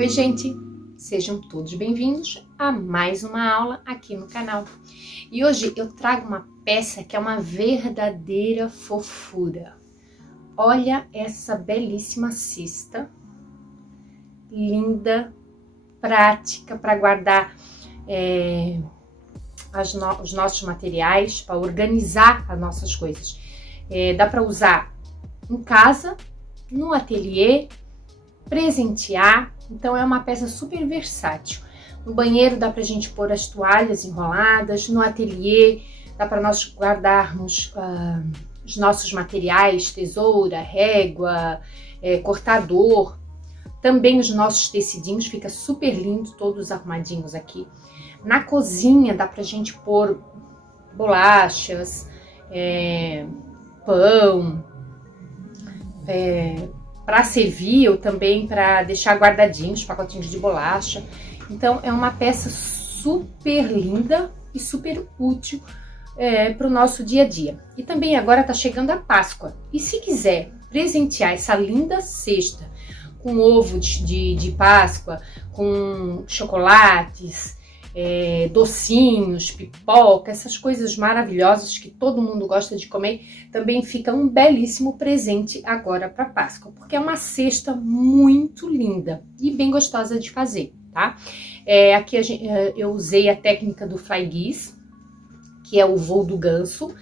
Oi, gente! Sejam todos bem-vindos a mais uma aula aqui no canal. E hoje eu trago uma peça que é uma verdadeira fofura. Olha essa belíssima cesta, linda, prática para guardar os nossos materiais, para organizar as nossas coisas. Dá para usar em casa, no ateliê, presentear. Então é uma peça super versátil. No banheiro dá pra gente pôr as toalhas enroladas, no ateliê dá para nós guardarmos os nossos materiais, tesoura, régua, cortador. Também os nossos tecidinhos, fica super lindo, todos arrumadinhos aqui. Na cozinha dá pra gente pôr bolachas, pão, para servir ou também para deixar guardadinhos, pacotinhos de bolacha. Então é uma peça super linda e super útil para o nosso dia a dia. E também agora tá chegando a Páscoa. E se quiser presentear essa linda cesta com ovo de Páscoa, com chocolates, docinhos, pipoca, essas coisas maravilhosas que todo mundo gosta de comer, também fica um belíssimo presente agora para Páscoa, porque é uma cesta muito linda e bem gostosa de fazer, tá? Aqui eu usei a técnica do fly guice, que é o voo do ganso,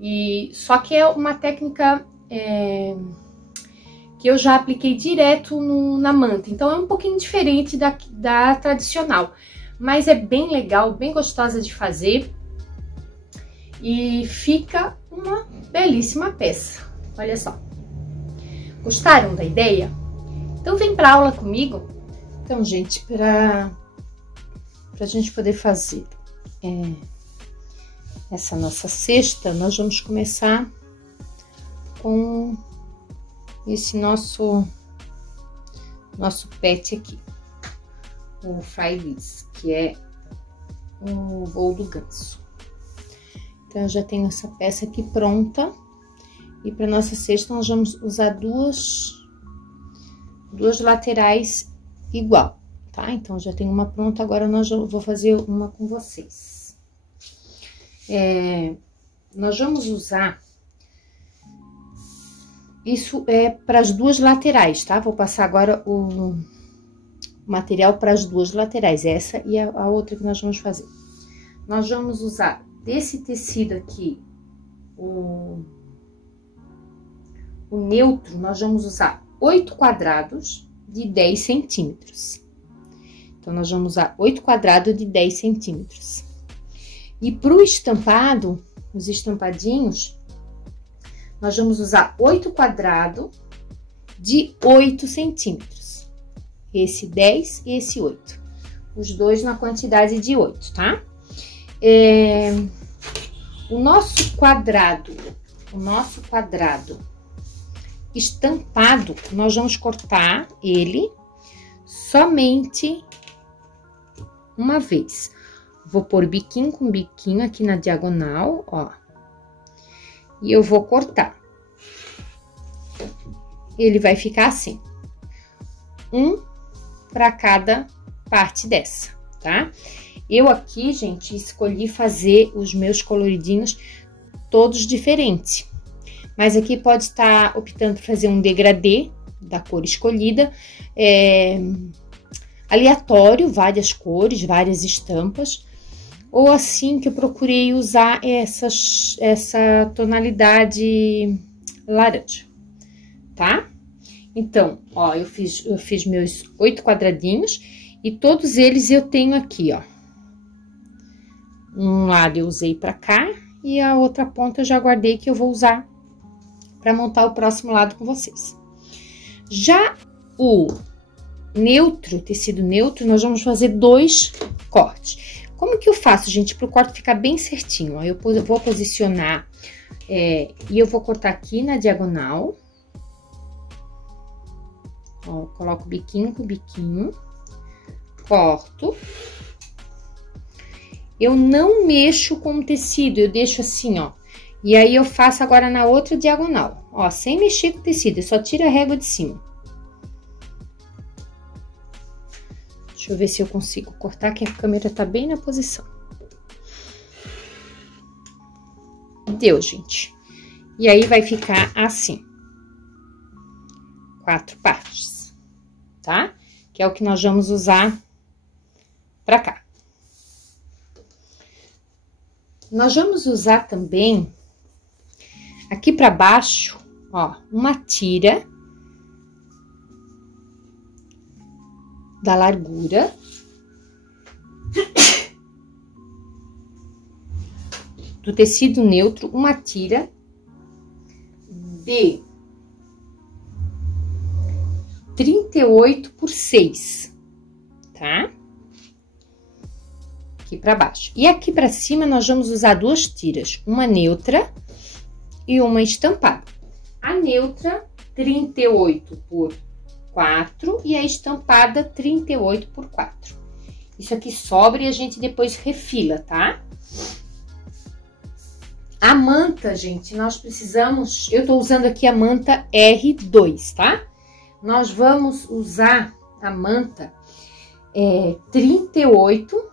e só que é uma técnica que eu já apliquei direto na manta, então é um pouquinho diferente da tradicional. Mas é bem legal, bem gostosa de fazer e fica uma belíssima peça. Olha só. Gostaram da ideia? Então vem para aula comigo. Então, gente, para a gente poder fazer essa nossa cesta, nós vamos começar com esse nosso pet aqui. O fly guice, que é o voo do ganso. Então, eu já tenho essa peça aqui pronta. E para nossa cesta, nós vamos usar duas laterais igual, tá? Então, já tenho uma pronta, agora vou fazer uma com vocês. Nós vamos usar... Isso é para as duas laterais, tá? Vou passar agora o material para as duas laterais, essa e a outra que nós vamos fazer. Nós vamos usar desse tecido aqui, o neutro, nós vamos usar 8 quadrados de 10 centímetros. Então, nós vamos usar 8 quadrados de 10 centímetros. E para o estampado, os estampadinhos, nós vamos usar 8 quadrados de 8 centímetros. Esse 10 e esse 8. Os dois na quantidade de 8, tá? O nosso quadrado estampado, nós vamos cortar ele somente uma vez. Vou pôr biquinho com biquinho aqui na diagonal, ó. E eu vou cortar. Ele vai ficar assim. Para cada parte dessa, tá? Eu aqui, gente, escolhi fazer os meus coloridinhos todos diferentes. Mas aqui pode estar optando por fazer um degradê da cor escolhida, aleatório, várias cores, várias estampas, ou assim que eu procurei usar essa tonalidade laranja, tá? Então, ó, eu fiz meus 8 quadradinhos e todos eles eu tenho aqui, ó. Um lado eu usei pra cá e a outra ponta eu já guardei que eu vou usar pra montar o próximo lado com vocês. Já o neutro, tecido neutro, nós vamos fazer 2 cortes. Como que eu faço, gente, pro corte ficar bem certinho? Ó, eu vou posicionar e eu vou cortar aqui na diagonal. Ó, coloco biquinho com biquinho, corto. Eu não mexo com o tecido, eu deixo assim, ó. E aí, eu faço agora na outra diagonal, ó, sem mexer com o tecido, eu só tiro a régua de cima. Deixa eu ver se eu consigo cortar, que a câmera tá bem na posição. Deu, gente. E aí, vai ficar assim. 4 partes, tá? Que é o que nós vamos usar pra cá. Nós vamos usar também, aqui pra baixo, ó, uma tira da largura do tecido neutro, uma tira de 38 por 6, tá? Aqui pra baixo. E aqui pra cima, nós vamos usar 2 tiras, uma neutra e uma estampada. A neutra, 38 por 4 e a estampada, 38 por 4. Isso aqui sobra e a gente depois refila, tá? A manta, gente, nós precisamos... Eu tô usando aqui a manta R2, tá? Nós vamos usar a manta 38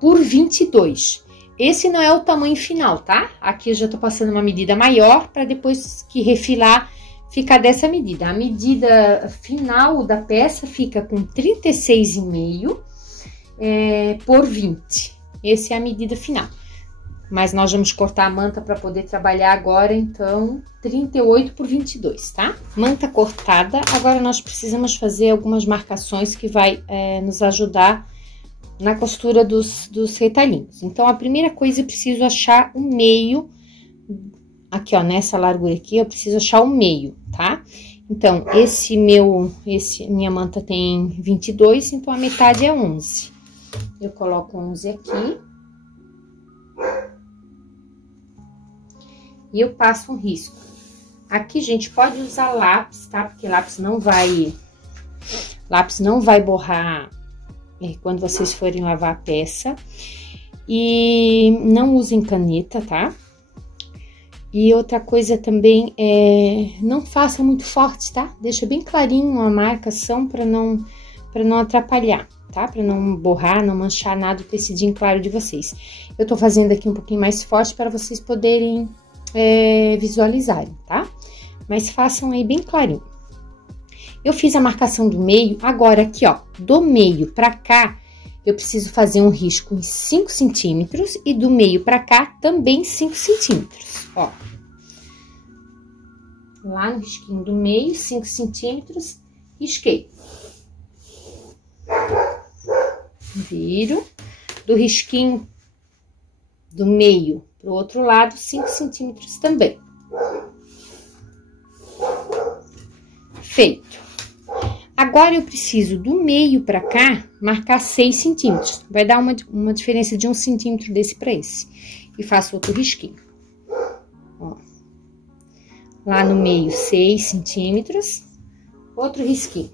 por 22. Esse não é o tamanho final, tá? Aqui eu já tô passando uma medida maior para depois que refilar ficar dessa medida. A medida final da peça fica com 36,5 por 20. Essa é a medida final. Mas nós vamos cortar a manta para poder trabalhar agora, então, 38 por 22, tá? Manta cortada, agora nós precisamos fazer algumas marcações que vai nos ajudar na costura dos retalhinhos. Então, a primeira coisa, eu preciso achar o meio, aqui ó, nessa largura aqui, eu preciso achar o meio, tá? Então, minha manta tem 22, então a metade é 11. Eu coloco 11 aqui. E eu passo um risco. Aqui, gente, pode usar lápis, tá? Porque lápis não vai borrar quando vocês forem lavar a peça. E não usem caneta, tá? E outra coisa também não faça muito forte, tá? Deixa bem clarinho a marcação para não atrapalhar, tá? Para não borrar, não manchar nada o tecidinho claro de vocês. Eu tô fazendo aqui um pouquinho mais forte para vocês poderem visualizarem, tá? Mas façam aí bem clarinho. Eu fiz a marcação do meio, agora aqui, ó, do meio pra cá, eu preciso fazer um risco em 5 centímetros e do meio pra cá também 5 centímetros, ó. Lá no risquinho do meio, 5 centímetros, risquei. Viro, do risquinho do meio pro outro lado, 5 centímetros também. Feito. Agora, eu preciso do meio pra cá, marcar 6 centímetros. Vai dar uma diferença de 1 centímetro desse pra esse. E faço outro risquinho. Ó. Lá no meio, 6 centímetros. Outro risquinho.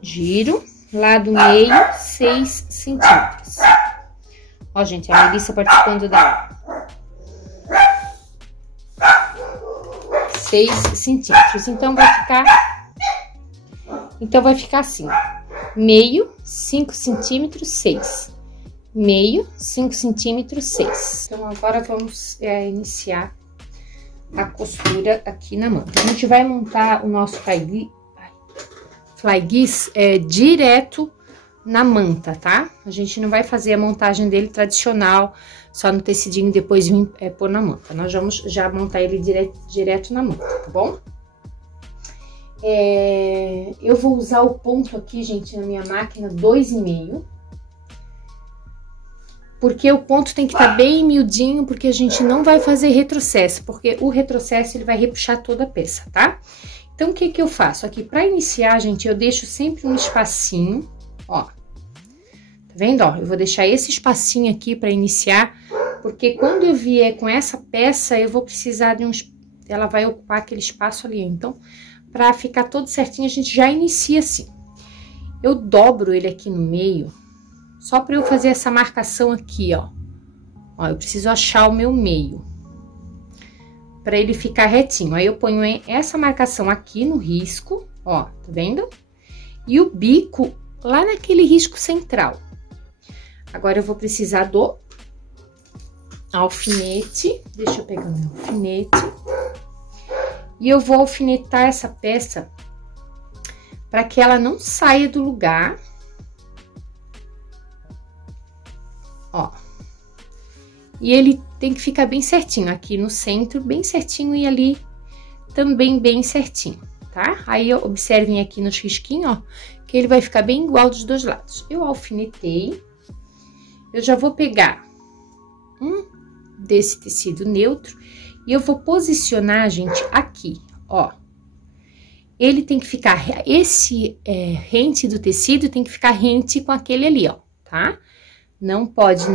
Giro. Lá do meio, 6 centímetros. Ó, gente, a Melissa participando da aula. 6 centímetros. Então, vai ficar assim. Meio, 5 centímetros, 6. Meio, 5 centímetros, 6. Então, agora vamos iniciar a costura aqui na manta. A gente vai montar o nosso flyguice direto na manta, tá? A gente não vai fazer a montagem dele tradicional, só no tecidinho e depois vir pôr na manta. Nós vamos já montar ele direto na manta, tá bom? Eu vou usar o ponto aqui, gente, na minha máquina 2,5. Porque o ponto tem que estar bem miudinho, porque a gente não vai fazer retrocesso, porque o retrocesso ele vai repuxar toda a peça, tá? Então, o que que eu faço? Aqui, pra iniciar, gente, eu deixo sempre um espacinho, ó. Tá vendo, ó? Eu vou deixar esse espacinho aqui pra iniciar, porque quando eu vier com essa peça, eu vou precisar de ela vai ocupar aquele espaço ali. Então, pra ficar todo certinho, a gente já inicia assim. Eu dobro ele aqui no meio, só pra eu fazer essa marcação aqui, ó. Ó, eu preciso achar o meu meio, pra ele ficar retinho. Aí, eu ponho essa marcação aqui no risco, ó, tá vendo? E o bico lá naquele risco central. Agora eu vou precisar do alfinete. Deixa eu pegar meu alfinete. E eu vou alfinetar essa peça para que ela não saia do lugar. Ó. E ele tem que ficar bem certinho, aqui no centro, bem certinho, e ali também bem certinho, tá? Aí, observem aqui nos risquinhos, ó, que ele vai ficar bem igual dos dois lados. Eu alfinetei, eu já vou pegar um desse tecido neutro e eu vou posicionar, gente, aqui, ó. Ele tem que ficar, esse rente do tecido tem que ficar rente com aquele ali, ó, tá? Não pode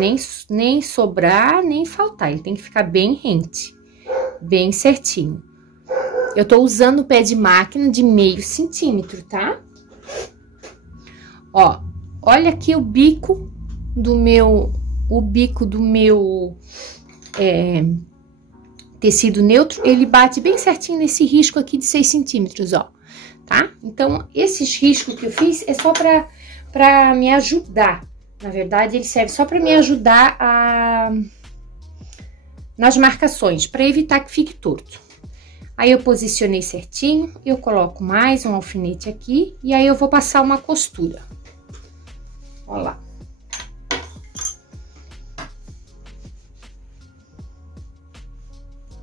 nem sobrar, nem faltar. Ele tem que ficar bem rente, bem certinho. Eu tô usando o pé de máquina de meio centímetro, tá? Ó, olha aqui o bico do meu, tecido neutro, ele bate bem certinho nesse risco aqui de 6 centímetros, ó, tá? Então, esses riscos que eu fiz é só pra me ajudar. Na verdade, ele serve só para me ajudar nas marcações, para evitar que fique torto. Aí eu posicionei certinho, eu coloco mais um alfinete aqui e aí eu vou passar uma costura. Ó lá.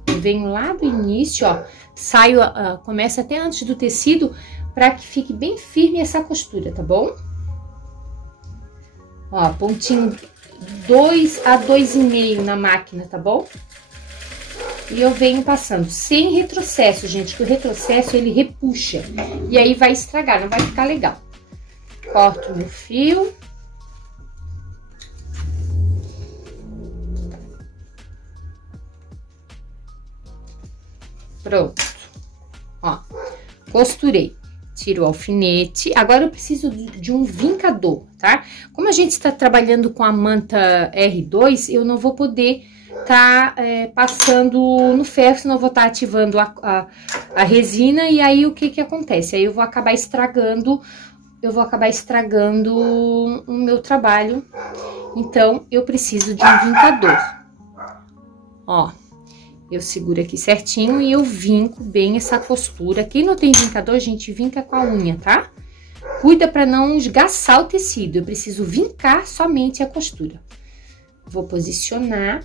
Eu venho lá do início, ó, saio, começa até antes do tecido para que fique bem firme essa costura, tá bom? Ó, pontinho 2 a 2,5 na máquina, tá bom? E eu venho passando sem retrocesso, gente, que o retrocesso ele repuxa e aí vai estragar, não vai ficar legal. Corto meu fio. Pronto. Ó, costurei. Tiro o alfinete. Agora eu preciso de um vincador, tá? Como a gente está trabalhando com a manta R2, eu não vou poder tá passando no ferro, senão eu vou estar ativando a resina e aí o que acontece? Aí eu vou acabar estragando, o meu trabalho. Então, eu preciso de um vincador. Ó. Eu seguro aqui certinho e eu vinco bem essa costura. Quem não tem vincador, gente, vinca com a unha, tá? Cuida para não esgaçar o tecido. Eu preciso vincar somente a costura. Vou posicionar.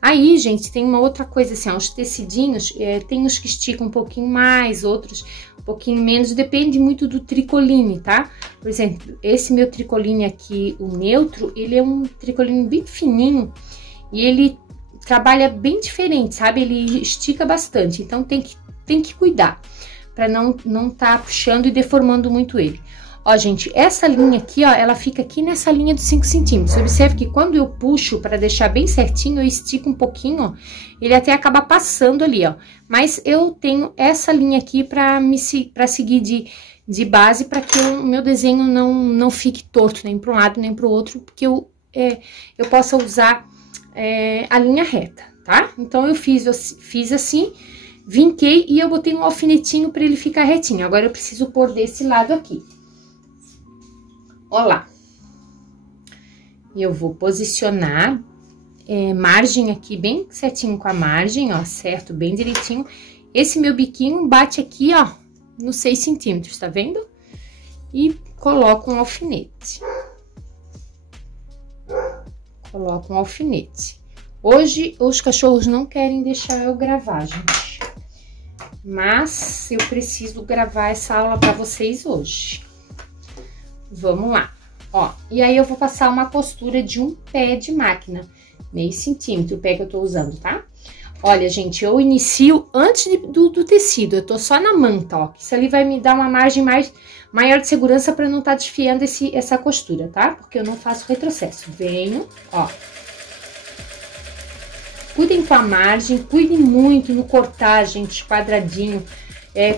Aí, gente, tem uma outra coisa assim, ó, os tecidinhos, tem uns que esticam um pouquinho mais, outros um pouquinho menos, depende muito do tricoline, tá? Por exemplo, esse meu tricoline aqui, o neutro, ele é um tricoline bem fininho e ele trabalha bem diferente, sabe? Ele estica bastante, então tem que cuidar para não tá puxando e deformando muito ele. Ó, gente, essa linha aqui, ó, ela fica aqui nessa linha dos 5 centímetros. Observe que quando eu puxo para deixar bem certinho, eu estico um pouquinho, ó, ele até acaba passando ali, ó. Mas eu tenho essa linha aqui para seguir de base, para que o meu desenho não fique torto, nem para um lado, nem para o outro, porque eu possa usar a linha reta, tá? Então, eu fiz assim, vinquei e eu botei um alfinetinho para ele ficar retinho. Agora, eu preciso pôr desse lado aqui. Ó lá. Eu vou posicionar margem aqui bem certinho com a margem, ó, certo? Bem direitinho. Esse meu biquinho bate aqui, ó, nos 6 centímetros, tá vendo? E coloco um alfinete. Coloco um alfinete. Hoje, os cachorros não querem deixar eu gravar, gente. Mas, eu preciso gravar essa aula pra vocês hoje. Vamos lá. Ó, e aí eu vou passar uma costura de um pé de máquina. Meio centímetro, o pé que eu tô usando, tá? Olha, gente, eu inicio antes do tecido. Eu tô só na manta, ó. Isso ali vai me dar uma margem maior de segurança pra não tá desfiando essa costura, tá? Porque eu não faço retrocesso. Venho, ó. Cuidem com a margem, cuidem muito no cortar, gente, quadradinho.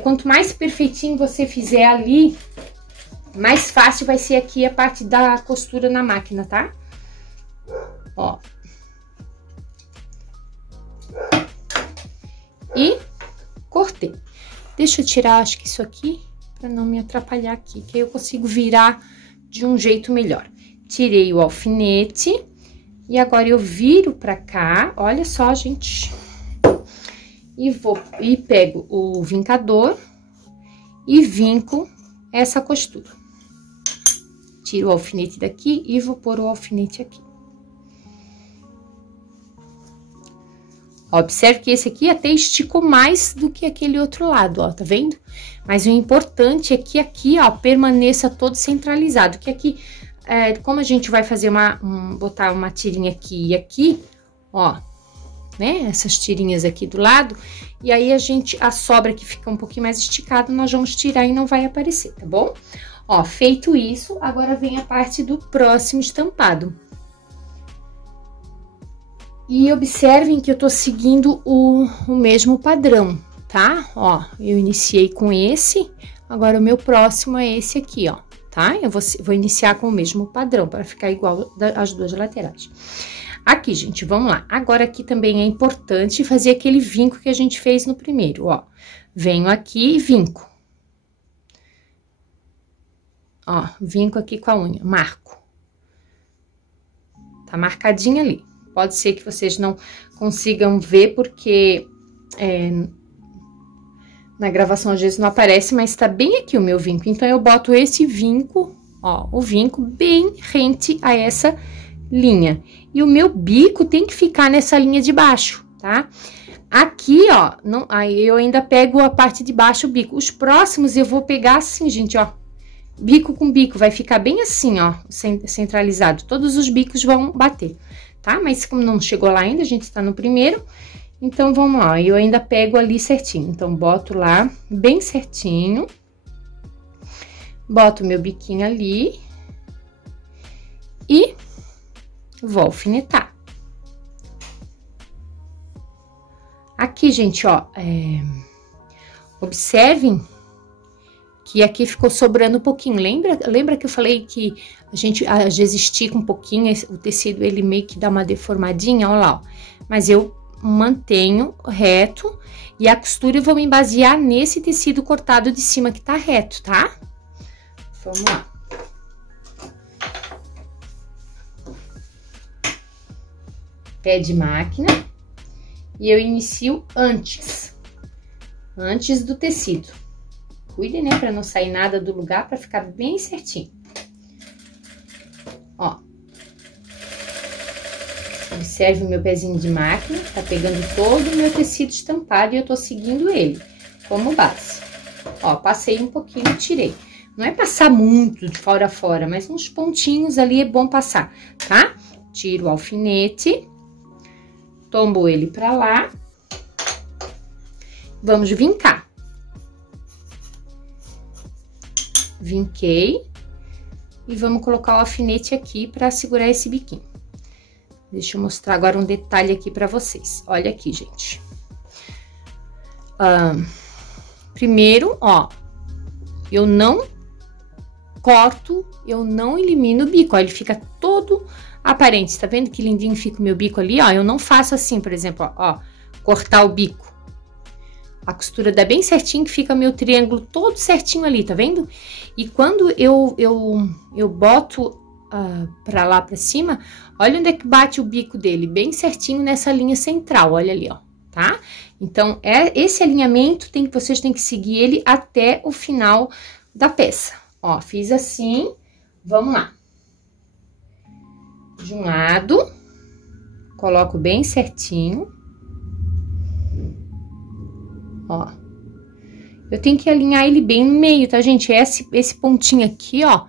Quanto mais perfeitinho você fizer ali, mais fácil vai ser aqui a parte da costura na máquina, tá? Ó. E cortei. Deixa eu tirar, acho que isso aqui, para não me atrapalhar aqui, que aí eu consigo virar de um jeito melhor. Tirei o alfinete e agora eu viro pra cá, olha só, gente. E pego o vincador e vinco essa costura. Tiro o alfinete daqui e vou pôr o alfinete aqui. Observe que esse aqui até esticou mais do que aquele outro lado, ó, tá vendo? Mas o importante é que aqui, ó, permaneça todo centralizado, que aqui, como a gente vai fazer botar uma tirinha aqui e aqui, ó, né, essas tirinhas aqui do lado, e aí a sobra que fica um pouquinho mais esticada, nós vamos tirar e não vai aparecer, tá bom? Ó, feito isso, agora vem a parte do próximo estampado. E observem que eu tô seguindo o mesmo padrão, tá? Ó, eu iniciei com esse, agora o meu próximo é esse aqui, ó, tá? Eu vou iniciar com o mesmo padrão, para ficar igual as duas laterais. Aqui, gente, vamos lá. Agora, aqui também é importante fazer aquele vinco que a gente fez no primeiro, ó. Venho aqui e vinco. Ó, vinco aqui com a unha, marco. Tá marcadinho ali. Pode ser que vocês não consigam ver, porque na gravação às vezes não aparece, mas tá bem aqui o meu vinco. Então, eu boto esse vinco, ó, o vinco bem rente a essa linha. E o meu bico tem que ficar nessa linha de baixo, tá? Aqui, ó, aí eu ainda pego a parte de baixo, o bico. Os próximos eu vou pegar assim, gente, ó. Bico com bico, vai ficar bem assim, ó, centralizado. Todos os bicos vão bater, tá? Mas como não chegou lá ainda, a gente tá no primeiro, então vamos lá. Eu ainda pego ali certinho, então boto lá bem certinho, boto meu biquinho ali e vou alfinetar. Aqui, gente, ó, observem que aqui ficou sobrando um pouquinho. Lembra que eu falei que a gente às vezes estica um pouquinho o tecido, ele meio que dá uma deformadinha, ó lá, ó. Mas eu mantenho reto e a costura eu vou me basear nesse tecido cortado de cima que tá reto, tá? Vamos lá. Pé de máquina e eu inicio antes do tecido. Cuide, né, pra não sair nada do lugar, pra ficar bem certinho. Ó. Observe o meu pezinho de máquina, tá pegando todo o meu tecido estampado e eu tô seguindo ele como base. Ó, passei um pouquinho e tirei. Não é passar muito de fora a fora, mas uns pontinhos ali é bom passar, tá? Tiro o alfinete, tombo ele pra lá. Vamos vincar. Vinquei e vamos colocar o alfinete aqui para segurar esse biquinho. Deixa eu mostrar agora um detalhe aqui para vocês. Olha aqui, gente. Primeiro, ó, eu não corto, eu não elimino o bico, ó, ele fica todo aparente. Tá vendo que lindinho fica o meu bico ali, ó? Eu não faço assim, por exemplo, ó, cortar o bico. A costura dá bem certinho, que fica meu triângulo todo certinho ali, tá vendo? E quando eu boto pra lá pra cima, olha onde é que bate o bico dele, bem certinho nessa linha central, olha ali, ó, tá? Então, esse alinhamento vocês têm que seguir ele até o final da peça. Ó, fiz assim, vamos lá. De um lado, coloco bem certinho. Ó, eu tenho que alinhar ele bem no meio, tá, gente? Esse pontinho aqui, ó,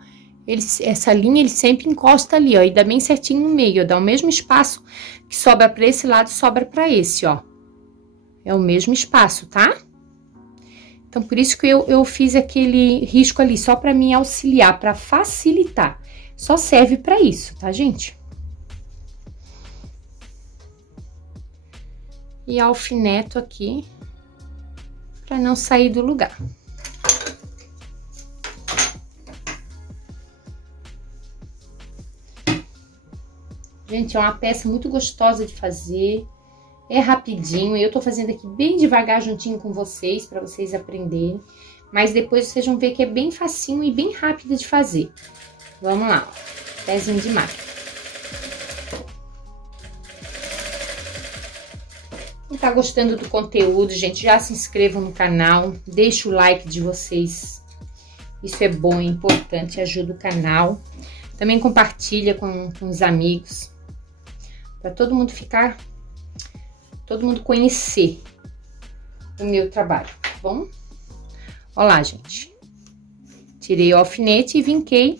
essa linha, ele sempre encosta ali, ó, e dá bem certinho no meio, ó, dá o mesmo espaço que sobra pra esse lado, sobra pra esse, ó. É o mesmo espaço, tá? Então, por isso que eu fiz aquele risco ali, só pra me auxiliar, pra facilitar. Só serve pra isso, tá, gente? E alfineto aqui, para não sair do lugar. Gente, é uma peça muito gostosa de fazer, é rapidinho, e eu tô fazendo aqui bem devagar juntinho com vocês, para vocês aprenderem. Mas depois vocês vão ver que é bem facinho e bem rápido de fazer. Vamos lá, ó. Pezinho de máquina. Quem tá gostando do conteúdo, gente, já se inscrevam no canal, deixa o like de vocês. Isso é bom, é importante, ajuda o canal. Também compartilha com os amigos, para todo mundo conhecer o meu trabalho, tá bom? Olha lá, gente. Tirei o alfinete e vinquei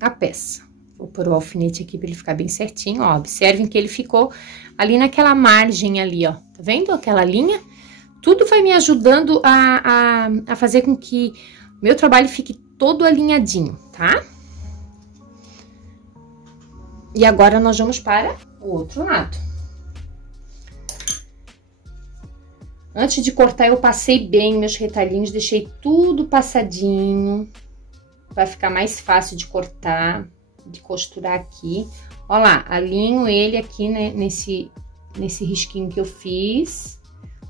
a peça. Vou pôr o alfinete aqui para ele ficar bem certinho, ó. Observem que ele ficou ali naquela margem ali, ó. Tá vendo aquela linha? Tudo vai me ajudando a fazer com que o meu trabalho fique todo alinhadinho, tá? E agora nós vamos para o outro lado. Antes de cortar, eu passei bem meus retalhinhos, deixei tudo passadinho. Vai ficar mais fácil de cortar, de costurar aqui. Ó lá, alinho ele aqui, né, nesse risquinho que eu fiz.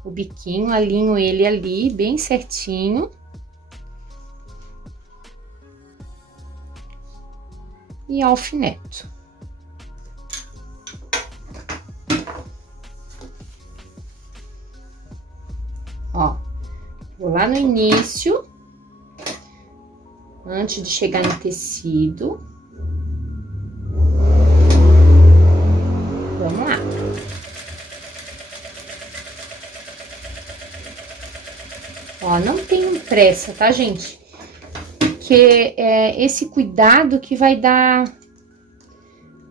O biquinho, alinho ele ali, bem certinho. E alfineto. Ó, vou lá no início, antes de chegar no tecido. Vamos lá. Ó, não tenham pressa, tá, gente? Porque é esse cuidado que vai dar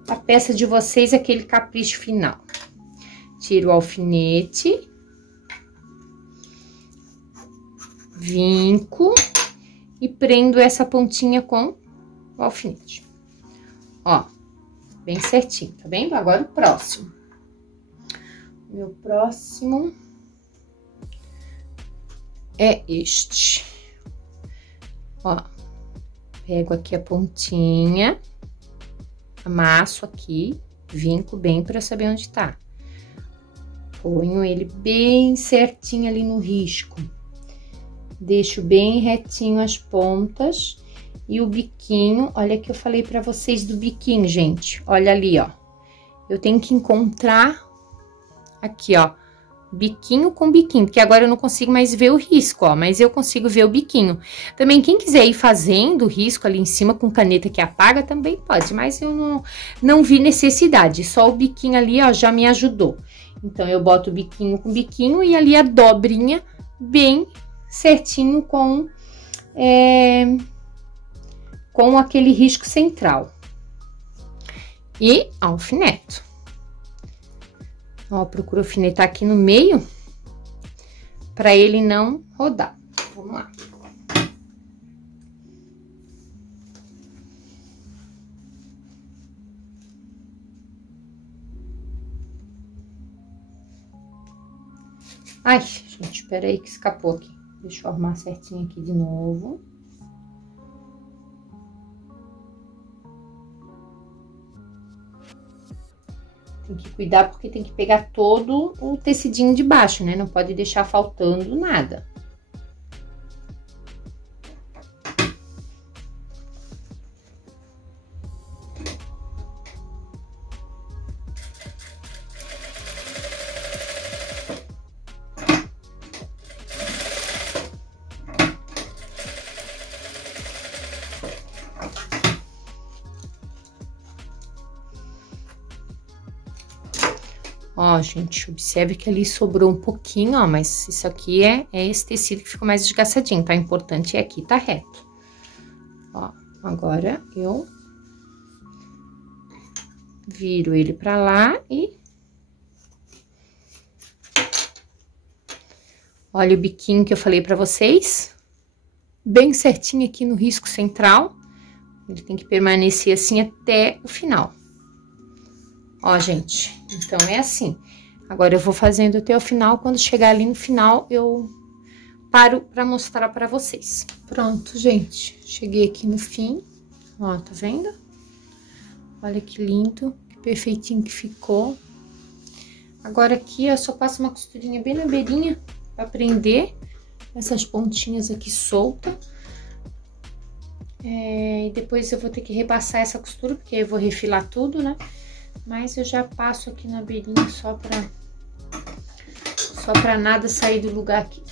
a peça de vocês aquele capricho final. Tiro o alfinete. Vinco e prendo essa pontinha com o alfinete. Ó, bem certinho, tá vendo? Agora o próximo. Meu próximo é este. Ó, pego aqui a pontinha, amasso aqui, vinco bem para saber onde tá. Ponho ele bem certinho ali no risco. Deixo bem retinho as pontas e o biquinho, olha que eu falei pra vocês do biquinho, gente. Olha ali, ó. Eu tenho que encontrar aqui, ó, biquinho com biquinho, porque agora eu não consigo mais ver o risco, ó, mas eu consigo ver o biquinho. Também quem quiser ir fazendo o risco ali em cima com caneta que apaga, também pode, mas eu não vi necessidade, só o biquinho ali, ó, já me ajudou. Então, eu boto o biquinho com biquinho e ali a dobrinha bem certinho com aquele risco central. E alfineto. Ó, procuro alfinetar aqui no meio para ele não rodar. Vamos lá. Ai, gente, espera aí que escapou aqui. Deixa eu arrumar certinho aqui de novo. Tem que cuidar porque tem que pegar todo o tecidinho de baixo, né? Não pode deixar faltando nada. Ó, gente, observe que ali sobrou um pouquinho, ó, mas isso aqui é esse tecido que ficou mais esgaçadinho, tá? O importante é aqui tá reto. Ó, agora eu viro ele pra lá e... Olha o biquinho que eu falei pra vocês. Bem certinho aqui no risco central. Ele tem que permanecer assim até o final. Ó, gente, então é assim. Agora eu vou fazendo até o final, quando chegar ali no final eu paro pra mostrar pra vocês. Pronto, gente, cheguei aqui no fim, ó, tá vendo? Olha que lindo, que perfeitinho que ficou. Agora aqui eu só passo uma costurinha bem na beirinha pra prender, essas pontinhas aqui soltas. E depois eu vou ter que repassar essa costura, porque eu vou refilar tudo, né? Mas eu já passo aqui na beirinha só pra nada sair do lugar aqui.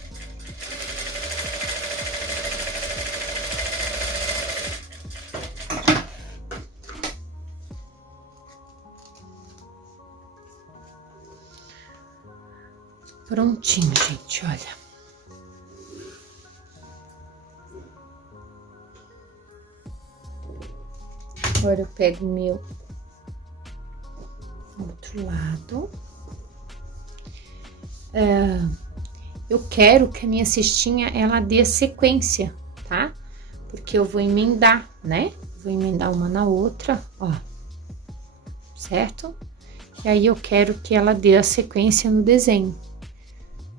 Prontinho, gente, olha. Agora eu pego o meu outro lado. Eu quero que a minha cestinha, ela dê sequência, tá? Porque eu vou emendar, né? Vou emendar uma na outra, ó. Certo? E aí eu quero que ela dê a sequência no desenho.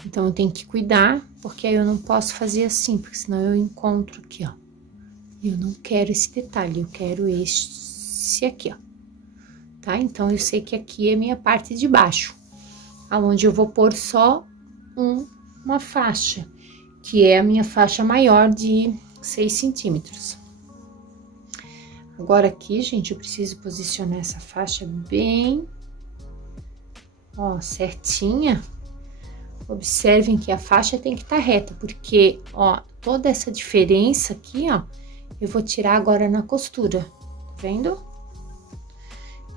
Então, eu tenho que cuidar, porque aí eu não posso fazer assim, porque senão eu encontro aqui, ó. E eu não quero esse detalhe, eu quero esse aqui, ó. Tá? Então, eu sei que aqui é minha parte de baixo, aonde eu vou pôr só uma faixa, que é a minha faixa maior de 6 centímetros. Agora, aqui, gente, eu preciso posicionar essa faixa bem, ó, certinha. Observem que a faixa tem que estar reta, porque, ó, toda essa diferença aqui, ó, eu vou tirar agora na costura, tá vendo?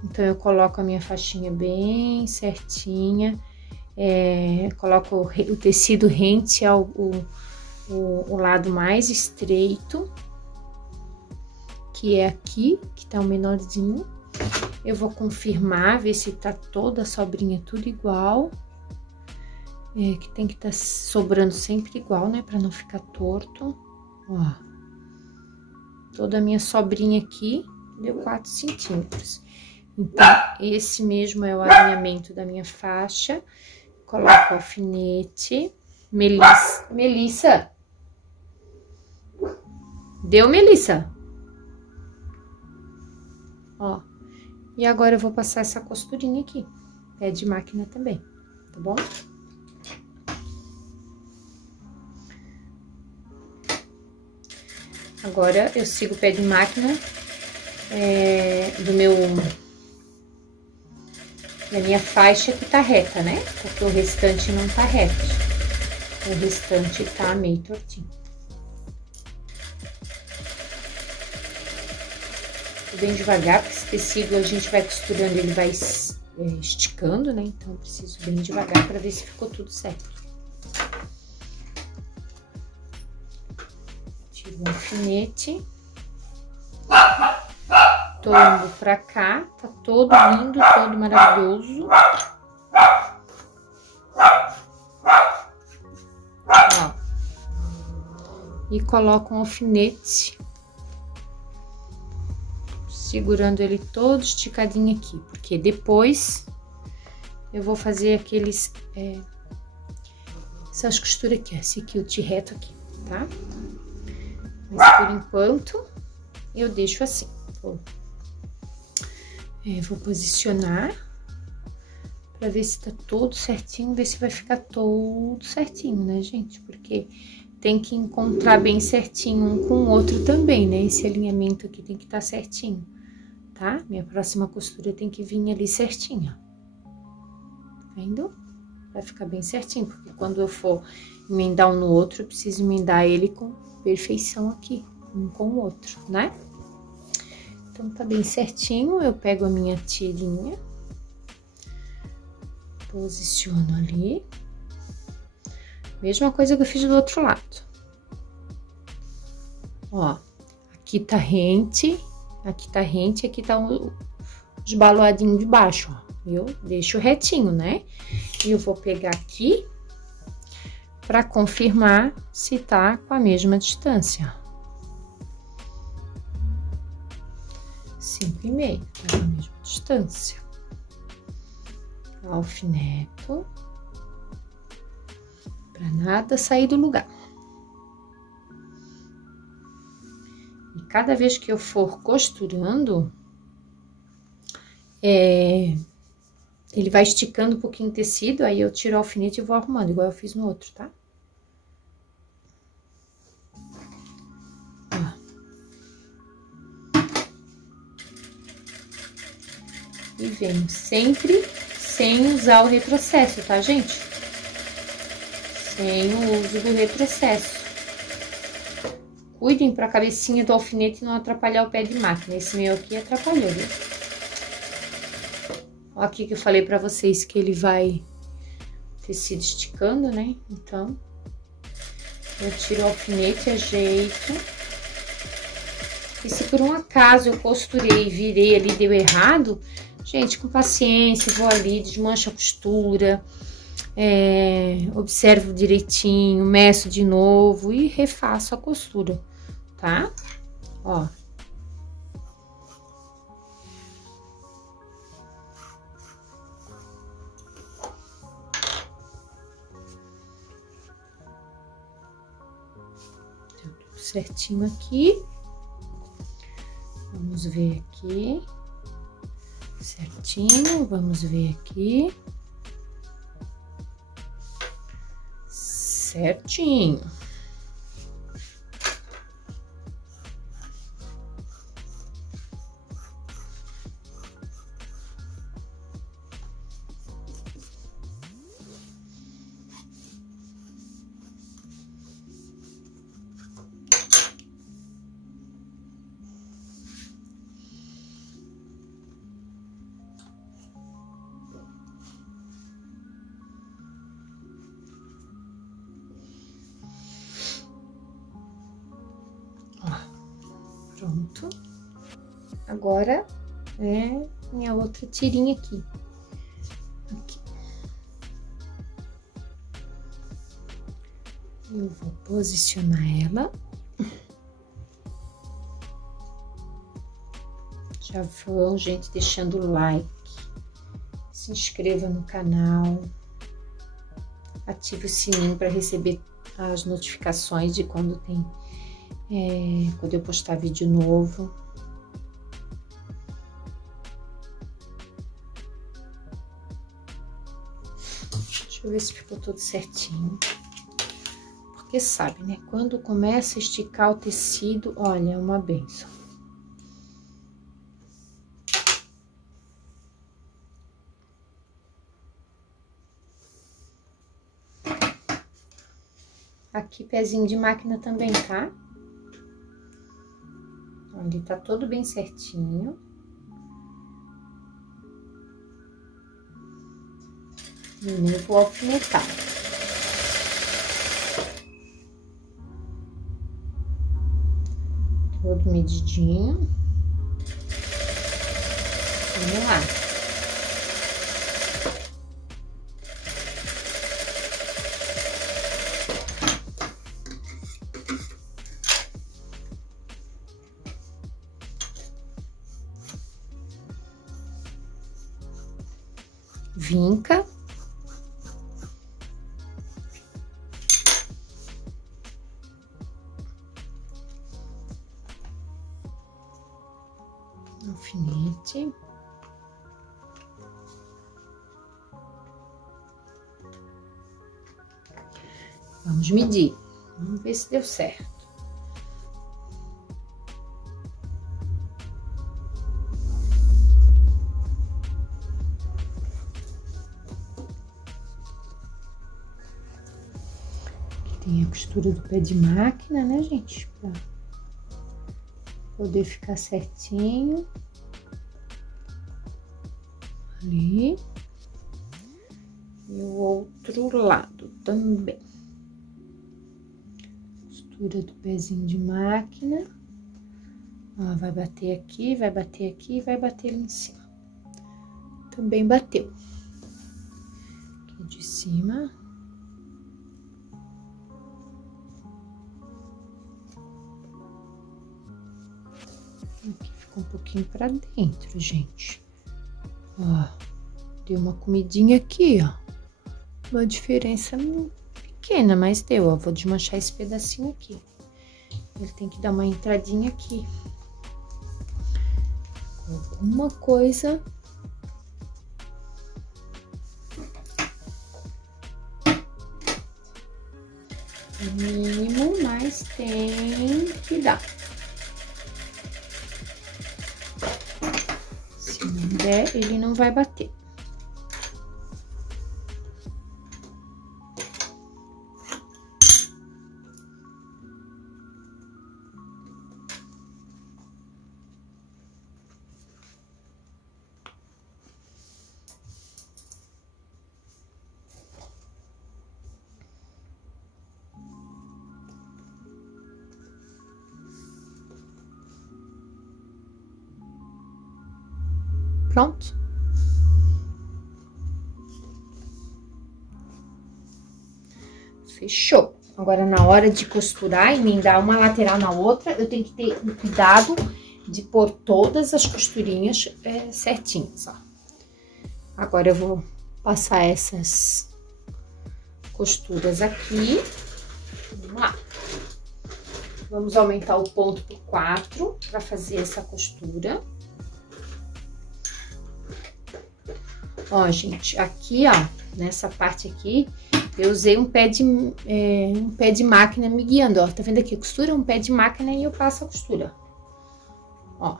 Então, eu coloco a minha faixinha bem certinha, coloco o tecido rente ao o lado mais estreito, que é aqui, que tá o menorzinho. Eu vou confirmar, ver se tá toda a sobrinha tudo igual. Que tem que estar sobrando sempre igual, né? Pra não ficar torto. Ó. Toda a minha sobrinha aqui deu 4 centímetros. Então, esse mesmo é o alinhamento da minha faixa. Coloco o alfinete. Melissa. Deu, Melissa? Ó. E agora eu vou passar essa costurinha aqui. Pé de máquina também, tá bom? Agora, eu sigo o pé de máquina da minha faixa que tá reta, né? Porque o restante não tá reto. O restante tá meio tortinho. Bem devagar, porque esse tecido a gente vai costurando, ele vai esticando, né? Então, eu preciso bem devagar pra ver se ficou tudo certo. Tiro o alfinete, tombo pra cá, tá todo lindo, todo maravilhoso. Ó. E coloco um alfinete, segurando ele todo esticadinho aqui, porque depois eu vou fazer essas costuras aqui, esse quilt reto aqui, tá? Mas por enquanto, eu deixo assim. Vou posicionar pra ver se tá todo certinho, ver se vai ficar todo certinho, né, gente? Porque tem que encontrar bem certinho um com o outro também, né? Esse alinhamento aqui tem que estar certinho, tá? Minha próxima costura tem que vir ali certinha. Tá vendo? Vai ficar bem certinho, porque quando eu for emendar um no outro, eu preciso emendar ele com perfeição aqui, um com o outro, né? Então, tá bem certinho, eu pego a minha tirinha, posiciono ali. Mesma coisa que eu fiz do outro lado. Ó, aqui tá rente, aqui tá os baloadinhos de baixo, ó. Eu deixo retinho, né? E eu vou pegar aqui pra confirmar se tá com a mesma distância. 5,5, tá na mesma distância. Alfineto. Pra nada sair do lugar. E cada vez que eu for costurando, ele vai esticando um pouquinho o tecido, aí eu tiro o alfinete e vou arrumando, igual eu fiz no outro, tá? E venho sempre sem usar o retrocesso, tá, gente? Sem o uso do retrocesso. Cuidem para a cabecinha do alfinete não atrapalhar o pé de máquina. Esse meu aqui atrapalhou, viu? Ó, aqui que eu falei para vocês que ele vai tecido esticando, né? Então, eu tiro o alfinete, ajeito. E se por um acaso eu costurei, virei ali, deu errado, gente, com paciência, vou ali, desmancho a costura, observo direitinho, meço de novo e refaço a costura, tá? Ó. Deu tudo certinho aqui. Vamos ver aqui. Certinho, vamos ver aqui. Certinho. Pronto. Agora, minha outra tirinha aqui. Eu vou posicionar ela. Já vão, gente, deixando o like. Se inscreva no canal. Ative o sininho para receber as notificações de quando tem... quando eu postar vídeo novo. Deixa eu ver se ficou tudo certinho. Porque sabe, né? Quando começa a esticar o tecido, olha, é uma bênção. Aqui, pezinho de máquina também, tá? Ele tá todo bem certinho. E eu vou alfinetar. Todo medidinho. Vamos lá. Vinca. Alfinete. Vamos medir. Vamos ver se deu certo. Tem a costura do pé de máquina, né, gente? Pra poder ficar certinho. Ali. E o outro lado também. Costura do pezinho de máquina. Ó, vai bater aqui, vai bater aqui e vai bater ali em cima. Também bateu. Aqui de cima. Aqui ficou um pouquinho pra dentro, gente. Ó, deu uma comidinha aqui, ó. Uma diferença pequena, mas deu, ó. Vou desmanchar esse pedacinho aqui. Ele tem que dar uma entradinha aqui. Alguma coisa... mínimo, mas tem que dar. Se não der, pé, ele não vai bater. Pronto. Fechou. Agora, na hora de costurar, emendar uma lateral na outra, eu tenho que ter um cuidado de pôr todas as costurinhas certinhas, ó. Agora, eu vou passar essas costuras aqui. Vamos lá. Vamos aumentar o ponto por 4 para fazer essa costura. Ó, gente, aqui, ó, nessa parte aqui, eu usei um pé de máquina me guiando, ó. Tá vendo aqui a costura? Um pé de máquina e eu passo a costura. Ó.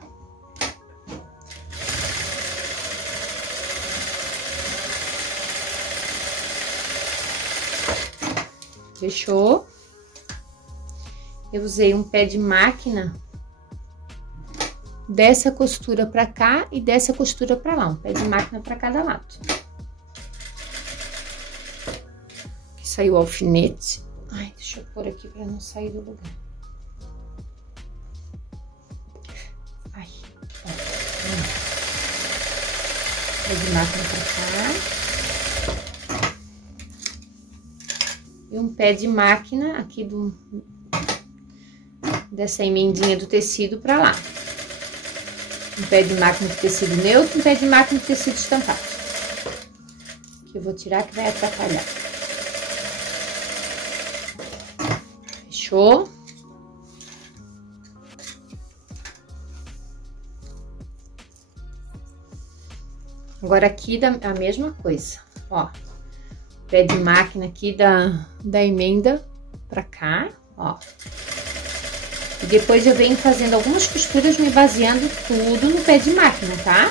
Fechou? Eu usei um pé de máquina dessa costura pra cá e dessa costura pra lá, um pé de máquina pra cada lado. Aqui saiu o alfinete. Ai, deixa eu pôr aqui pra não sair do lugar. Ai, ó. Pé de máquina pra cá. E um pé de máquina aqui dessa emendinha do tecido pra lá. Um pé de máquina de tecido neutro, um pé de máquina de tecido estampado. Que eu vou tirar, que vai atrapalhar. Fechou? Agora aqui a mesma coisa, ó. Pé de máquina aqui da emenda pra cá, ó. E depois eu venho fazendo algumas costuras, me baseando tudo no pé de máquina, tá?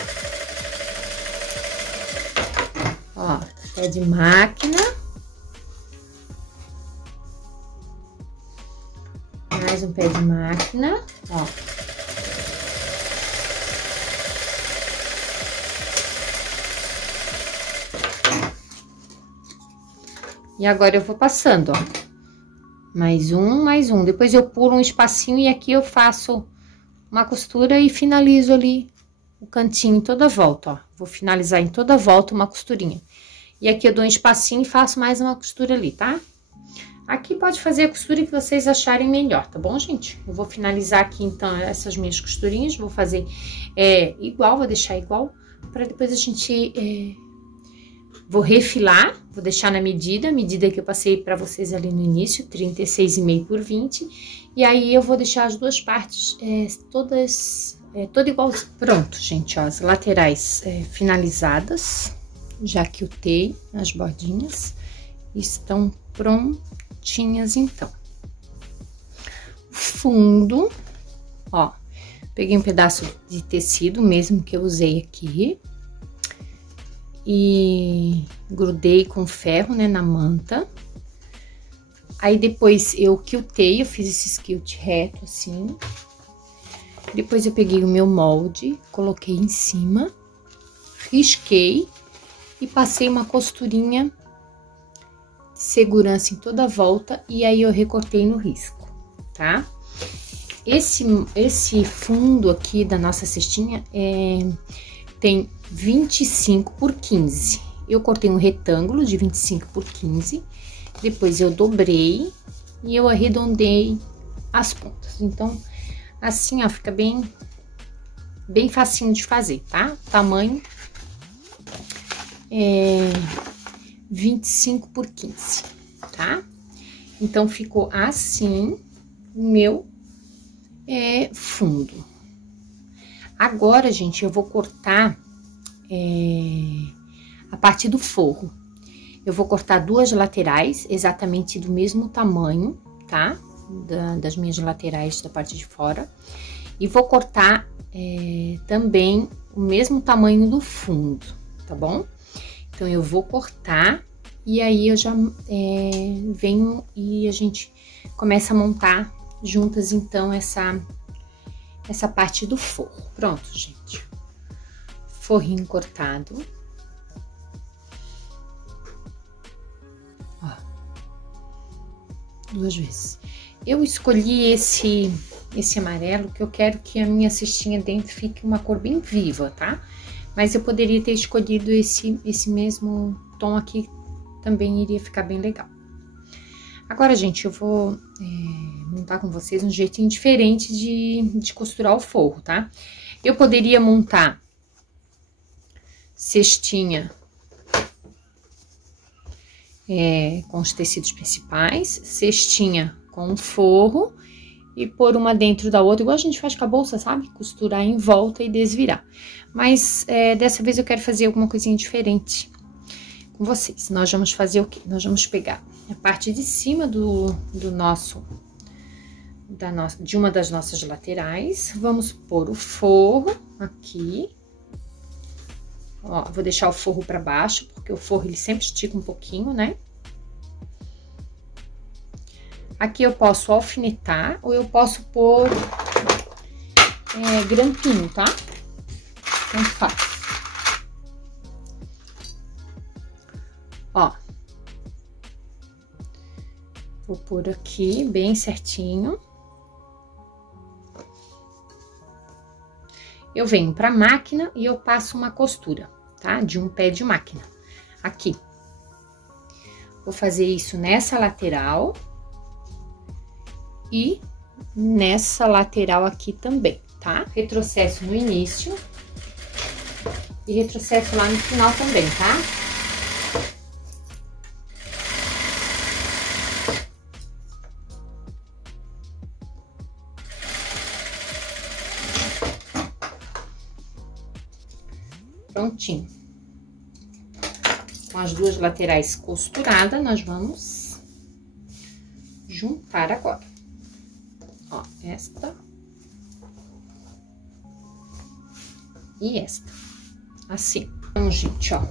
Ó, pé de máquina. Mais um pé de máquina, ó. E agora eu vou passando, ó. Mais um. Depois eu pulo um espacinho e aqui eu faço uma costura e finalizo ali o cantinho em toda a volta, ó. Vou finalizar em toda a volta uma costurinha. E aqui eu dou um espacinho e faço mais uma costura ali, tá? Aqui pode fazer a costura que vocês acharem melhor, tá bom, gente? Eu vou finalizar aqui, então, essas minhas costurinhas. Vou fazer igual, vou deixar igual, para depois a gente... Vou refilar, vou deixar na medida que eu passei para vocês ali no início, 36,5 por 20. E aí, eu vou deixar as duas partes todas igual. Pronto, gente, ó, as laterais finalizadas, já que eu tei as bordinhas, estão prontinhas, então. Fundo, ó, peguei um pedaço de tecido, mesmo que eu usei aqui. E grudei com ferro, né, na manta. Aí, depois eu quiltei, eu fiz esse quilt reto, assim. Depois eu peguei o meu molde, coloquei em cima, risquei e passei uma costurinha de segurança em toda a volta. E aí, eu recortei no risco, tá? Esse fundo aqui da nossa cestinha tem 25 por 15. Eu cortei um retângulo de 25 por 15. Depois eu dobrei e eu arredondei as pontas. Então, assim, ó, fica bem facinho de fazer, tá? O tamanho é 25 por 15, tá? Então, ficou assim o meu fundo. Agora, gente, eu vou cortar a parte do forro. Eu vou cortar duas laterais, exatamente do mesmo tamanho, tá? Das minhas laterais da parte de fora. E vou cortar também o mesmo tamanho do fundo, tá bom? Então, eu vou cortar e aí eu já venho e a gente começa a montar juntas, então, essa parte do forro. Pronto, gente. Forrinho cortado. Ó. 2 vezes. Eu escolhi esse amarelo, que eu quero que a minha cestinha dentro fique uma cor bem viva, tá? Mas eu poderia ter escolhido esse mesmo tom aqui, também iria ficar bem legal. Agora, gente, eu vou montar com vocês um jeitinho diferente de costurar o forro, tá? Eu poderia montar cestinha com os tecidos principais, cestinha com forro e pôr uma dentro da outra, igual a gente faz com a bolsa, sabe? Costurar em volta e desvirar. Mas dessa vez eu quero fazer alguma coisinha diferente com vocês. Nós vamos fazer o quê? Nós vamos pegar a parte de cima de uma das nossas laterais, vamos pôr o forro aqui. Ó, vou deixar o forro pra baixo, porque o forro ele sempre estica um pouquinho, né? Aqui eu posso alfinetar ou eu posso pôr grampinho, tá? Tanto faz. Ó. Vou pôr aqui bem certinho. Eu venho pra máquina e eu passo uma costura, tá? De um pé de máquina. Aqui. Vou fazer isso nessa lateral. E nessa lateral aqui também, tá? Retrocesso no início e retrocesso lá no final também, tá? Prontinho. Com as 2 laterais costuradas, nós vamos juntar agora. Ó, esta e esta, assim. Então, gente, ó,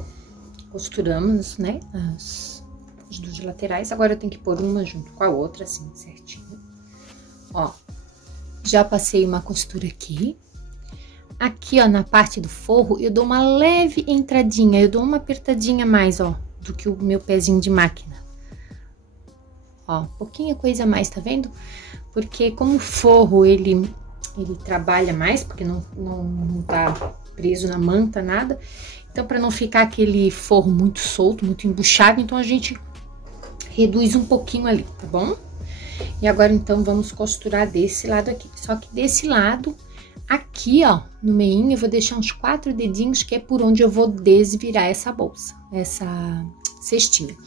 costuramos, né, as 2 laterais. Agora eu tenho que pôr uma junto com a outra, assim, certinho. Ó, já passei uma costura aqui. Aqui, ó, na parte do forro, eu dou uma leve entradinha, eu dou uma apertadinha mais, ó, do que o meu pezinho de máquina. Ó, pouquinha coisa a mais, tá vendo? Porque como o forro, ele trabalha mais, porque não tá preso na manta, nada. Então, para não ficar aquele forro muito solto, muito embuchado, então a gente reduz um pouquinho ali, tá bom? E agora, então, vamos costurar desse lado aqui. Só que desse lado, aqui, ó, no meinho, eu vou deixar uns 4 dedinhos, que é por onde eu vou desvirar essa bolsa, essa cestinha.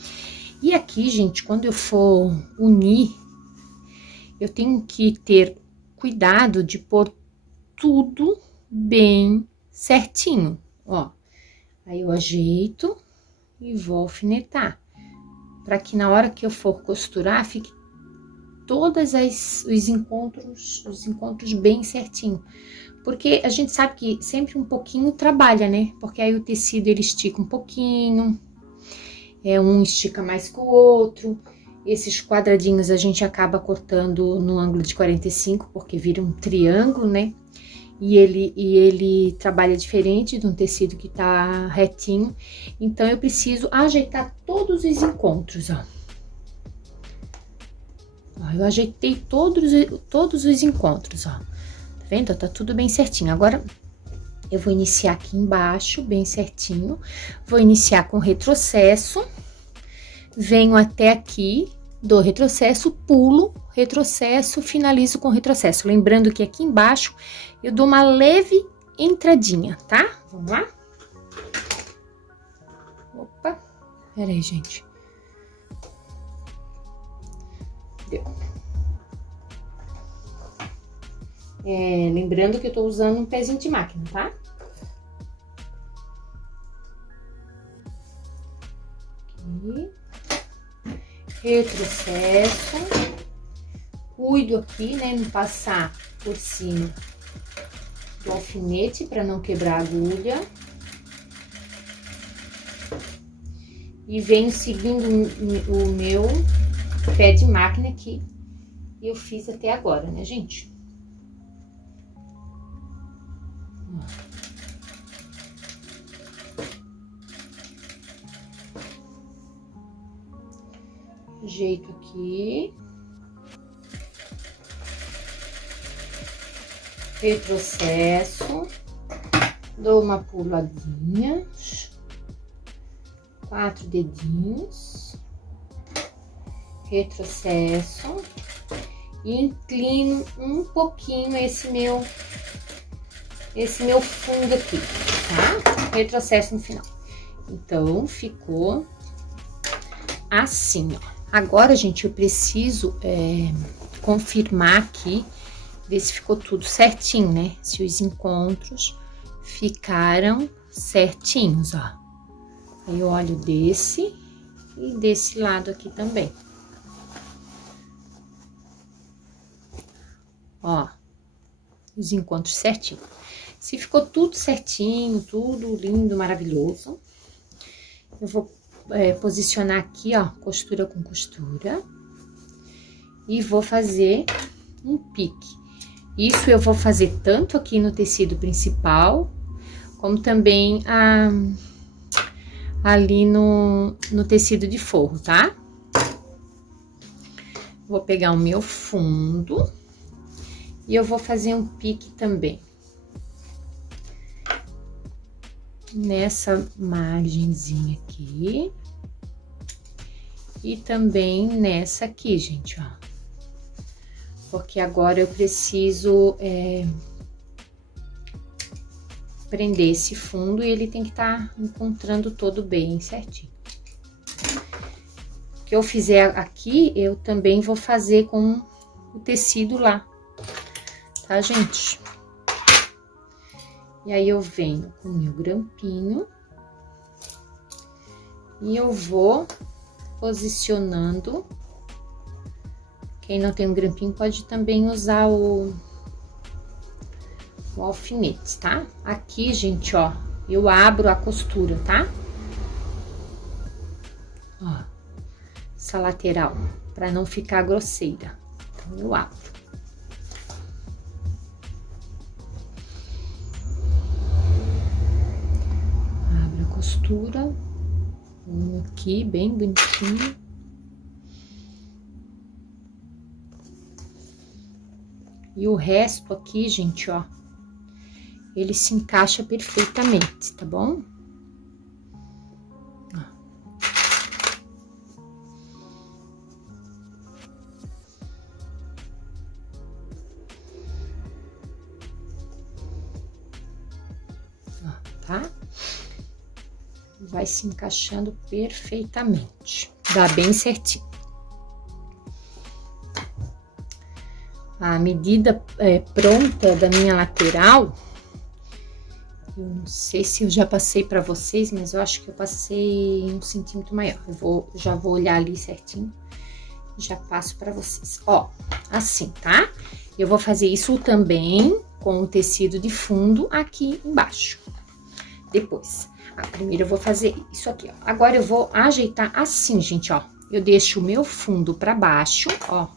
E aqui, gente, quando eu for unir, eu tenho que ter cuidado de pôr tudo bem certinho, ó. Aí eu ajeito e vou alfinetar, para que na hora que eu for costurar, fique todas os encontros bem certinho. Porque a gente sabe que sempre um pouquinho trabalha, né? Porque aí o tecido ele estica um pouquinho, um estica mais que o outro. Esses quadradinhos a gente acaba cortando no ângulo de 45, porque vira um triângulo, né? E ele trabalha diferente de um tecido que tá retinho. Então, eu preciso ajeitar todos os encontros, ó. Ó, eu ajeitei todos os encontros, ó. Tá vendo? Tá tudo bem certinho. Agora, eu vou iniciar aqui embaixo, bem certinho. Vou iniciar com retrocesso. Venho até aqui, dou retrocesso, pulo, retrocesso, finalizo com retrocesso. Lembrando que aqui embaixo eu dou uma leve entradinha, tá? Vamos lá? Opa, peraí, gente. Deu. Lembrando que eu tô usando um pezinho de máquina, tá? Aqui. Retrocesso, cuido aqui, né, não passar por cima do alfinete para não quebrar a agulha. E venho seguindo o meu pé de máquina que eu fiz até agora, né, gente? Ajeito aqui. Retrocesso. Dou uma puladinha. 4 dedinhos. Retrocesso. E inclino um pouquinho esse meu fundo aqui, tá? Retrocesso no final. Então, ficou assim, ó. Agora, gente, eu preciso confirmar aqui, ver se ficou tudo certinho, né? Se os encontros ficaram certinhos, ó. Aí eu olho desse e desse lado aqui também. Ó, os encontros certinho. Se ficou tudo certinho, tudo lindo, maravilhoso, eu vou posicionar aqui, ó, costura com costura. E vou fazer um pique. Isso eu vou fazer tanto aqui no tecido principal, como também ali no tecido de forro, tá? Vou pegar o meu fundo e eu vou fazer um pique também. Nessa margenzinha aqui. E também nessa aqui, gente, ó. Porque agora eu preciso prender esse fundo e ele tem que estar encontrando todo bem certinho. O que eu fizer aqui, eu também vou fazer com o tecido lá, tá, gente? E aí, eu venho com o meu grampinho e eu vou posicionando. Quem não tem um grampinho pode também usar o alfinete, tá? Aqui, gente, ó, eu abro a costura, tá? Ó, essa lateral, pra não ficar grosseira. Então, eu abro. Abro a costura. Aqui, bem bonitinho. E o resto aqui, gente, ó, ele se encaixa perfeitamente, tá bom? Ó. Ó, tá? Vai se encaixando perfeitamente. Dá bem certinho. A medida pronta da minha lateral, eu não sei se eu já passei para vocês, mas eu acho que eu passei 1 centímetro maior. Já vou olhar ali certinho e já passo para vocês. Ó, assim, tá? Eu vou fazer isso também com o tecido de fundo aqui embaixo. Depois, primeiro eu vou fazer isso aqui, ó. Agora eu vou ajeitar assim, gente, ó. Eu deixo o meu fundo para baixo, ó.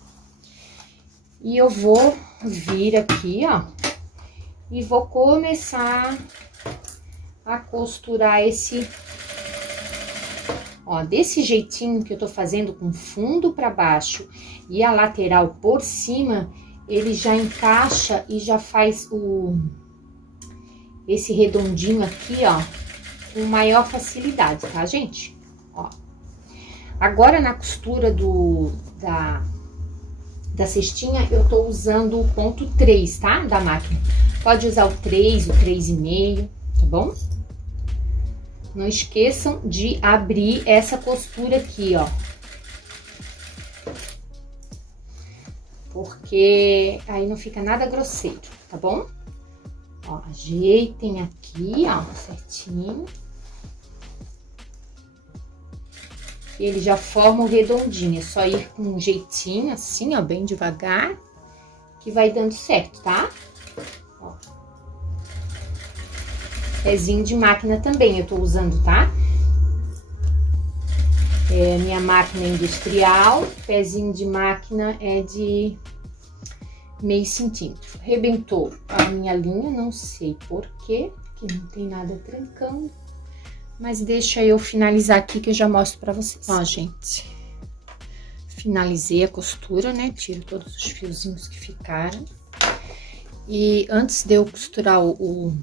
E eu vou vir aqui, ó, e vou começar a costurar esse, ó, desse jeitinho que eu tô fazendo com fundo pra baixo e a lateral por cima, ele já encaixa e já faz esse redondinho aqui, ó, com maior facilidade, tá, gente? Ó. Agora, na costura da cestinha, eu tô usando o ponto 3, tá? Da máquina. Pode usar o 3, o 3,5, tá bom? Não esqueçam de abrir essa costura aqui, ó. Porque aí não fica nada grosseiro, tá bom? Ó, ajeitem aqui, ó, certinho. Ele já forma o redondinho, é só ir com um jeitinho, assim, ó, bem devagar, que vai dando certo, tá? Ó. pezinho de máquina também eu tô usando, tá? É minha máquina industrial, pezinho de máquina é de meio centímetro. Rebentou a minha linha, não sei porquê, que não tem nada trancando. Mas deixa eu finalizar aqui que eu já mostro pra vocês. Ó, gente, finalizei a costura, né? Tiro todos os fiozinhos que ficaram. E antes de eu costurar o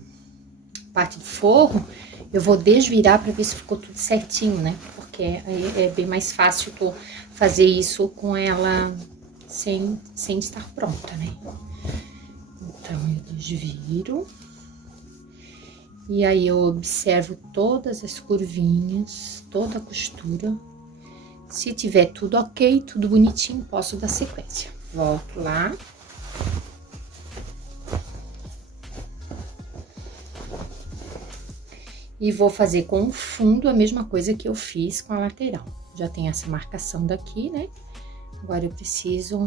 parte do forro, eu vou desvirar pra ver se ficou tudo certinho, né? Porque aí é bem mais fácil eu fazer isso com ela sem estar pronta, né? Então, eu desviro. E aí, eu observo todas as curvinhas, toda a costura. Se tiver tudo ok, tudo bonitinho, posso dar sequência. Volto lá. E vou fazer com o fundo a mesma coisa que eu fiz com a lateral. Já tem essa marcação daqui, né? Agora, eu preciso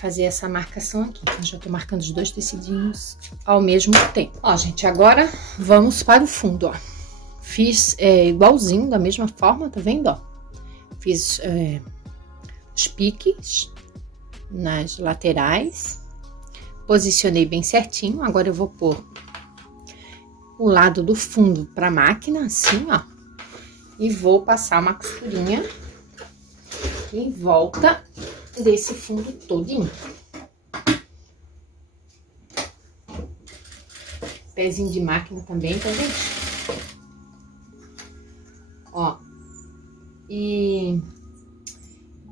fazer essa marcação aqui. Então, já tô marcando os dois tecidinhos ao mesmo tempo. Ó, gente, agora vamos para o fundo, ó. Fiz igualzinho, da mesma forma, tá vendo, ó? Fiz os piques nas laterais. Posicionei bem certinho. Agora, eu vou pôr o lado do fundo pra máquina, assim, ó. E vou passar uma costurinha em volta desse fundo todinho. Pezinho de máquina também, tá, gente? Ó. E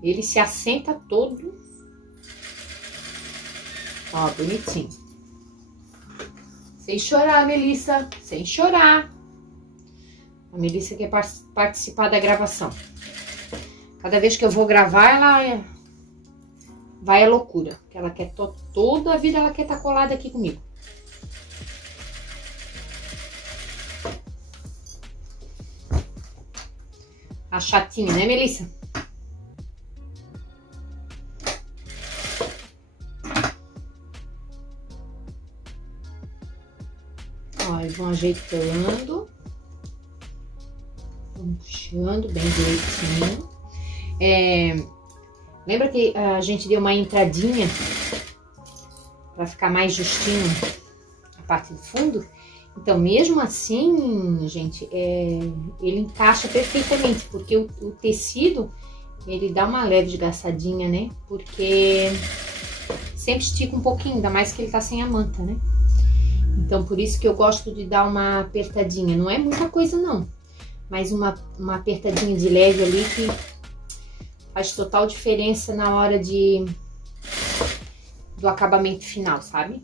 ele se assenta todo. Ó, bonitinho. Sem chorar, Melissa. Sem chorar. A Melissa quer participar da gravação. Cada vez que eu vou gravar, ela vai à loucura. Que ela quer toda a vida ela quer estar colada aqui comigo. A chatinha, né, Melissa? Ó, eu vou ajeitando. Vamos puxando bem direitinho. Lembra que a gente deu uma entradinha para ficar mais justinho a parte do fundo? Então, mesmo assim, gente, ele encaixa perfeitamente, porque o tecido, ele dá uma leve desgastadinha, né? Porque sempre estica um pouquinho, ainda mais que ele tá sem a manta, né? Então, por isso que eu gosto de dar uma apertadinha. Não é muita coisa, não. Mas uma apertadinha de leve ali que faz total diferença na hora do acabamento final, sabe?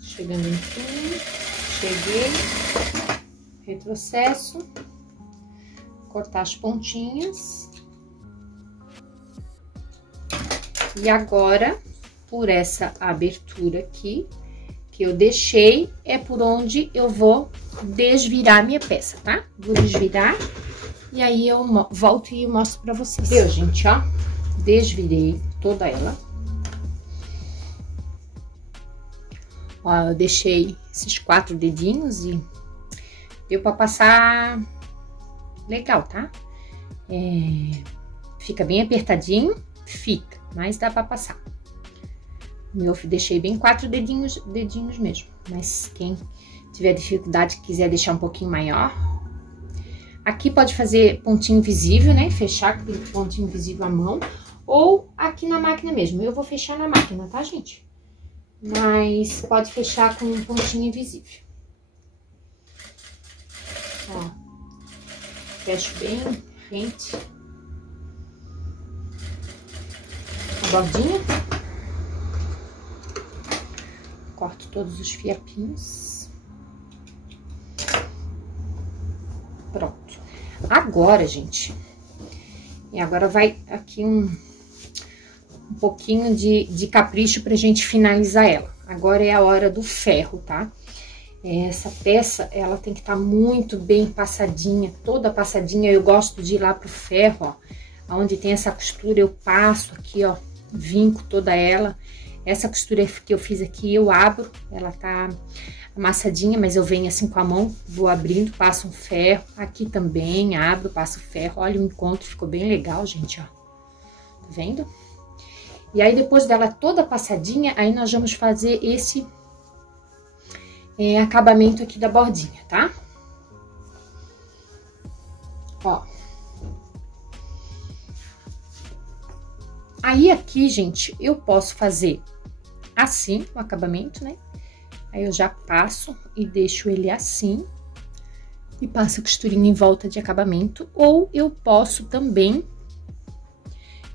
Chegando enfim, cheguei, retrocesso, cortar as pontinhas. E agora, por essa abertura aqui, que eu deixei, é por onde eu vou desvirar minha peça, tá? Vou desvirar e aí eu volto e mostro pra vocês. Deu, gente, ó, desvirei toda ela. Ó, eu deixei esses 4 dedinhos e deu pra passar legal, tá? Fica bem apertadinho, fica, mas dá pra passar. Eu deixei bem 4 dedinhos mesmo, mas quem tiver dificuldade, quiser deixar um pouquinho maior. Aqui pode fazer pontinho invisível, né? Fechar com pontinho invisível à mão, ou aqui na máquina mesmo. Eu vou fechar na máquina, tá, gente? Mas pode fechar com um pontinho invisível. Ó, fecho bem rente a bordinha. Corto todos os fiapinhos. Pronto. Agora, gente, agora vai aqui um pouquinho de capricho pra gente finalizar ela. Agora é a hora do ferro, tá? Essa peça, ela tem que estar muito bem passadinha, toda passadinha. Eu gosto de ir lá pro ferro, ó, onde tem essa costura, eu passo aqui, ó, vinco toda ela. Essa costura que eu fiz aqui, eu abro, ela tá amassadinha, mas eu venho assim com a mão, vou abrindo, passo um ferro. Aqui também, abro, passo ferro. Olha o encontro, ficou bem legal, gente, ó. Tá vendo? E aí, depois dela toda passadinha, aí nós vamos fazer esse acabamento aqui da bordinha, tá? Ó. Aí, aqui, gente, eu posso fazer assim o acabamento, né? Aí, eu já passo e deixo ele assim. E passo a costurinha em volta de acabamento. Ou eu posso também...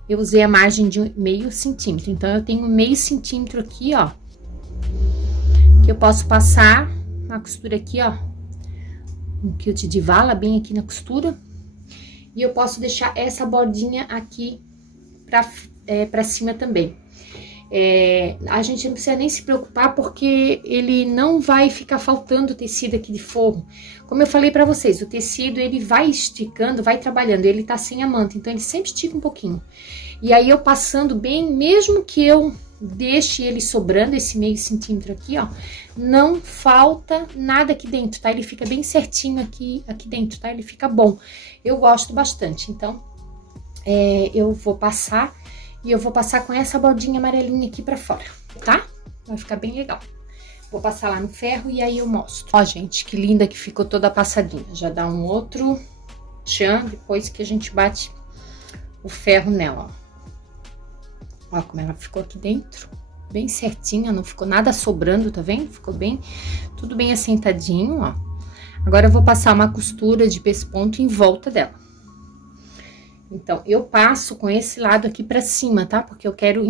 Eu usei a margem de 0,5 centímetro. Então, eu tenho 0,5 centímetro aqui, ó. Que eu posso passar a costura aqui, ó. Um quilt de vala bem aqui na costura. E eu posso deixar essa bordinha aqui pra cima também. A gente não precisa nem se preocupar porque ele não vai ficar faltando tecido aqui de forro. Como eu falei pra vocês, o tecido ele vai esticando, vai trabalhando, ele tá sem a manta, então ele sempre estica um pouquinho. E aí eu passando bem, mesmo que eu deixe ele sobrando, esse 0,5 centímetro aqui, ó, não falta nada aqui dentro, tá? Ele fica bem certinho aqui dentro, tá? Ele fica bom. Eu gosto bastante, então eu vou passar. E eu vou passar com essa bordinha amarelinha aqui pra fora, tá? Vai ficar bem legal. Vou passar lá no ferro e aí eu mostro. Ó, gente, que linda que ficou toda passadinha. Já dá um outro tchan depois que a gente bate o ferro nela, ó. Ó como ela ficou aqui dentro. Bem certinha, não ficou nada sobrando, tá vendo? Ficou bem, tudo bem assentadinho, ó. Agora eu vou passar uma costura de pesponto em volta dela. Então, eu passo com esse lado aqui pra cima, tá? Porque eu quero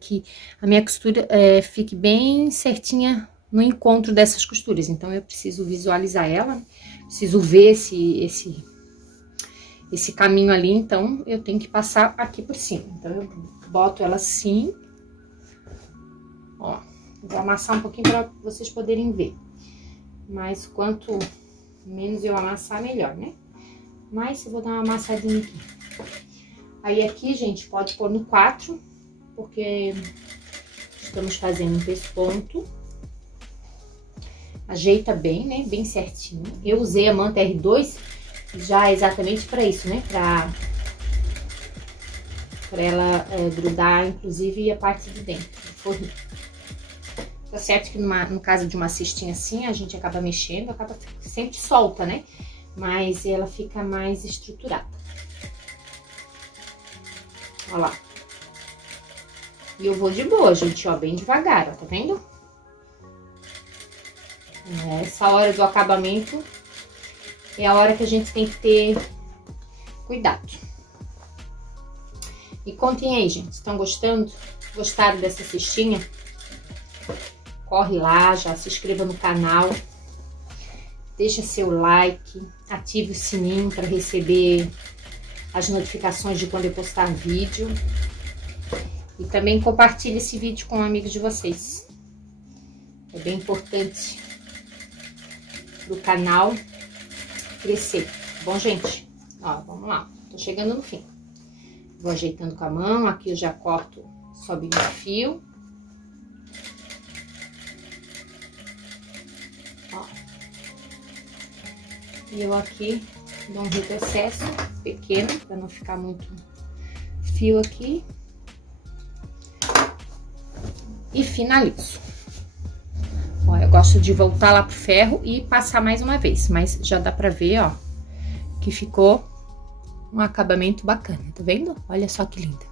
que a minha costura fique bem certinha no encontro dessas costuras. Então, eu preciso visualizar ela, preciso ver esse caminho ali. Então, eu tenho que passar aqui por cima. Então, eu boto ela assim. Ó, vou amassar um pouquinho pra vocês poderem ver. Mas quanto menos eu amassar, melhor, né? Mas eu vou dar uma amassadinha aqui. Aí aqui, gente, pode pôr no 4, porque estamos fazendo um pesponto. Ajeita bem, né? Bem certinho. Eu usei a manta R2 já exatamente para isso, né? Pra ela grudar, inclusive, a parte de dentro do forrinho. Tá certo que no caso de uma cestinha assim, a gente acaba mexendo, acaba sempre solta, né? Mas ela fica mais estruturada. Olha lá. E eu vou de boa, gente, ó, bem devagar, ó, tá vendo? Essa hora do acabamento é a hora que a gente tem que ter cuidado. E contem aí, gente, estão gostando? Gostaram dessa cestinha? Corre lá, já se inscreva no canal. Deixa seu like, ative o sininho para receber as notificações de quando eu postar vídeo. E também compartilhe esse vídeo com amigos de vocês. É bem importante pro canal crescer. Bom, gente, ó, vamos lá. Tô chegando no fim. Vou ajeitando com a mão. Aqui eu já corto, sobe no fio. Ó. E eu aqui dou um retrocesso pequeno, para não ficar muito fio aqui. E finalizo. Ó, eu gosto de voltar lá pro ferro e passar mais uma vez, mas já dá pra ver, ó, que ficou um acabamento bacana, tá vendo? Olha só que linda.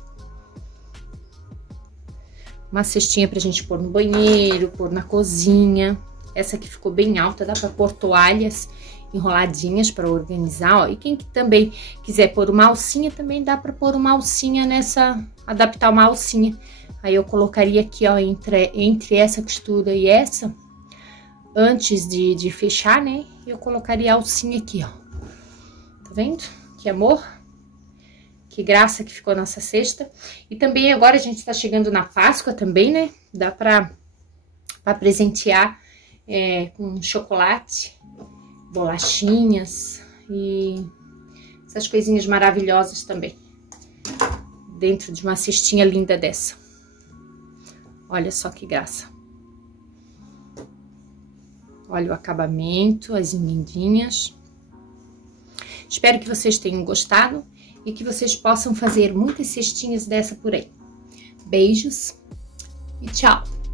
Uma cestinha pra gente pôr no banheiro, pôr na cozinha. Essa aqui ficou bem alta, dá pra pôr toalhas enroladinhas para organizar, ó. E quem também quiser pôr uma alcinha, também dá para pôr uma alcinha adaptar uma alcinha. Aí eu colocaria aqui, ó, entre essa costura e essa, antes de fechar, né? Eu colocaria a alcinha aqui, ó. Tá vendo? Que amor! Que graça que ficou nossa cesta. E também agora a gente tá chegando na Páscoa também, né? Dá pra presentear com chocolate, bolachinhas e essas coisinhas maravilhosas também. Dentro de uma cestinha linda dessa. Olha só que graça. Olha o acabamento, as emendinhas. Espero que vocês tenham gostado e que vocês possam fazer muitas cestinhas dessa por aí. Beijos e tchau!